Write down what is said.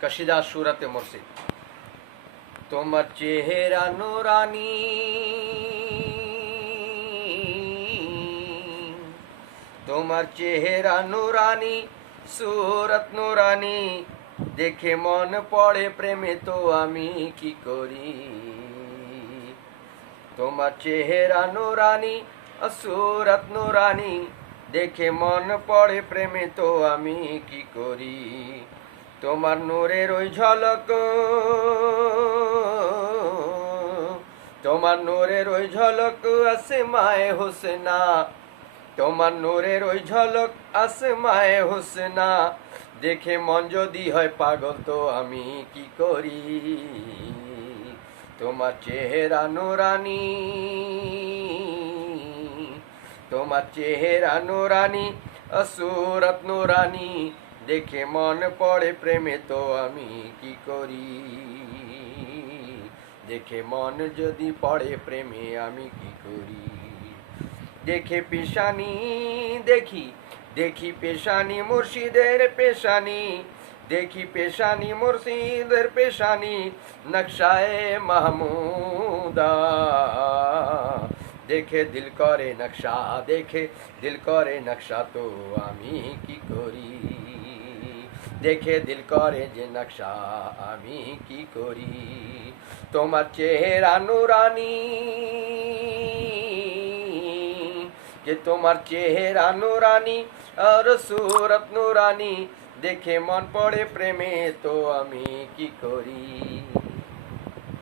कशीदा सूरत मुर्शिद। তোমার চেহারা নুরানি, তোমার চেহারা নুরানি, সুরত নুরানি, দেখে মন পড়ে প্রেমে তো আমি কি করি। তোমার চেহারা নুরানি, সুরত নুরানি, দেখে মন পড়ে প্রেমে তো আমি কি করি। তোমার নূরের ওই ঝলক, তোমার নূরের ওই ঝলক আসমায়ে হুসনা, তোমার নূরের ওই ঝলক আসমায়ে হুসনা, দেখে মন যদি হয় পাগল তো আমি কি করি। তোমার চেহারা নুরানি, তোমার চেহারা নুরানি, সুরত নুরানি, দেখে মন পড়ে প্রেমে তো আমি কি করি। দেখে মন যদি পড়ে প্রেমে আমি কি করি। দেখে পেশানি, দেখি দেখি পেশানি মুর্শিদের পেশানি, দেখি পেশানি মুর্শিদের পেশানি, নকশায়ে মাহমুদা, দেখে দিল করে নকশা, দেখে দিল করে নকশা তো আমি কি করি। দেখে দিল করে যে নকশা আমি কি করি। তোমার চেহারা নুরানি, যে তোমার চেহারা নুরানি আর সুরত নুরানি, দেখে মন পড়ে প্রেমে তো আমি কি করি।